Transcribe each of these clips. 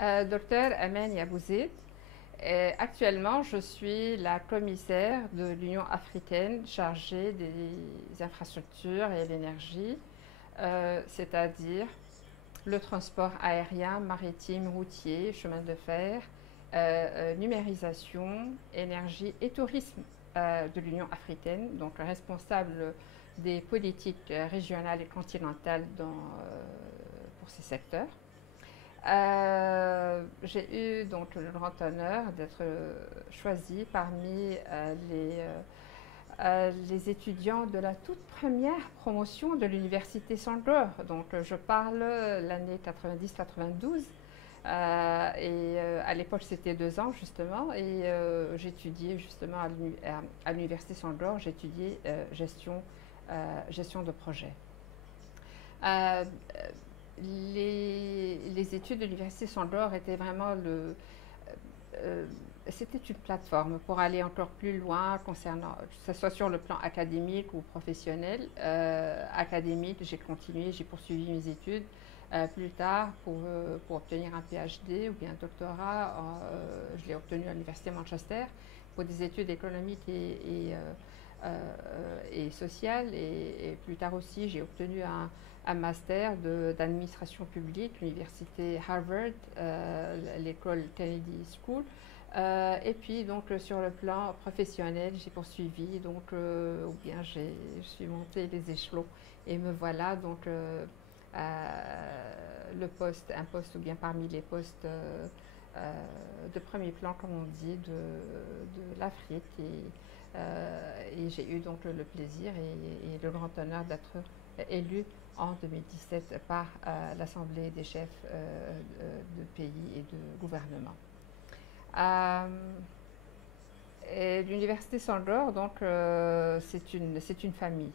Docteur Amen Yabouzid. Actuellement, je suis la commissaire de l'Union africaine chargée des infrastructures et l'énergie, c'est-à-dire le transport aérien, maritime, routier, chemin de fer, numérisation, énergie et tourisme de l'Union africaine, donc responsable des politiques régionales et continentales pour ces secteurs. J'ai eu donc le grand honneur d'être choisie parmi les étudiants de la toute première promotion de l'université Sandor. Donc je parle l'année 90-92. À l'époque c'était 2 ans justement et j'étudiais justement à l'université Sandor, j'étudiais gestion de projet. Euh, les études de l'université Sandor étaient vraiment c'était une plateforme pour aller encore plus loin concernant, que ce soit sur le plan académique ou professionnel. Académique, j'ai continué, j'ai poursuivi mes études. Plus tard, pour obtenir un PhD ou bien un doctorat, je l'ai obtenu à l'université de Manchester pour des études économiques et sociales. Et plus tard aussi, j'ai obtenu un master d'administration publique, l'université Harvard, l'école Kennedy School. Et puis donc sur le plan professionnel, j'ai poursuivi donc ou bien je suis montée les échelons et me voilà donc un poste ou bien parmi les postes de premier plan comme on dit de l'Afrique et j'ai eu donc le plaisir et le grand honneur d'être élu en 2017 par l'Assemblée des chefs de pays et de gouvernement. L'université Sandor, donc, c'est une famille.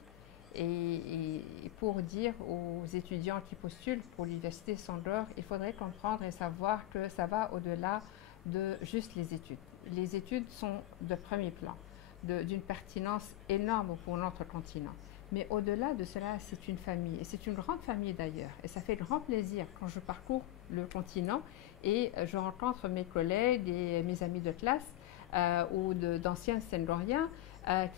Et pour dire aux étudiants qui postulent pour l'université Sandor, il faudrait comprendre et savoir que ça va au-delà de juste les études. Les études sont de premier plan, d'une pertinence énorme pour notre continent. Mais au-delà de cela, c'est une famille, et c'est une grande famille d'ailleurs. Et ça fait grand plaisir quand je parcours le continent et je rencontre mes collègues et mes amis de classe ou d'anciens Sendoriens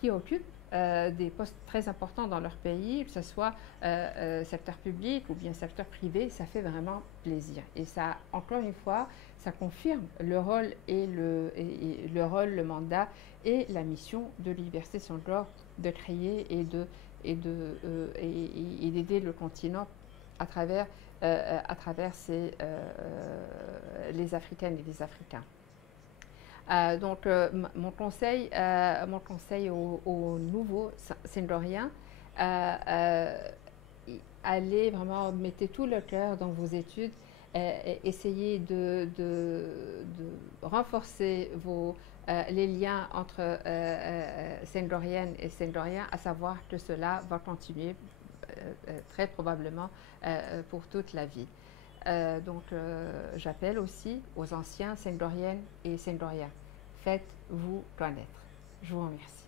qui occupent des postes très importants dans leur pays, que ce soit secteur public ou bien secteur privé. Ça fait vraiment plaisir. Et ça, encore une fois, ça confirme le rôle le mandat et la mission de l'université Sandor de créer et d'aider le continent à travers les Africaines et les Africains. Donc mon conseil aux nouveaux Sendoriens, allez vraiment, mettez tout le cœur dans vos études, essayez de renforcer les liens entre Sendoriennes et Sendoriens, à savoir que cela va continuer très probablement pour toute la vie. Donc j'appelle aussi aux anciens Sendoriennes et Sendoriens, faites-vous connaître. Je vous remercie.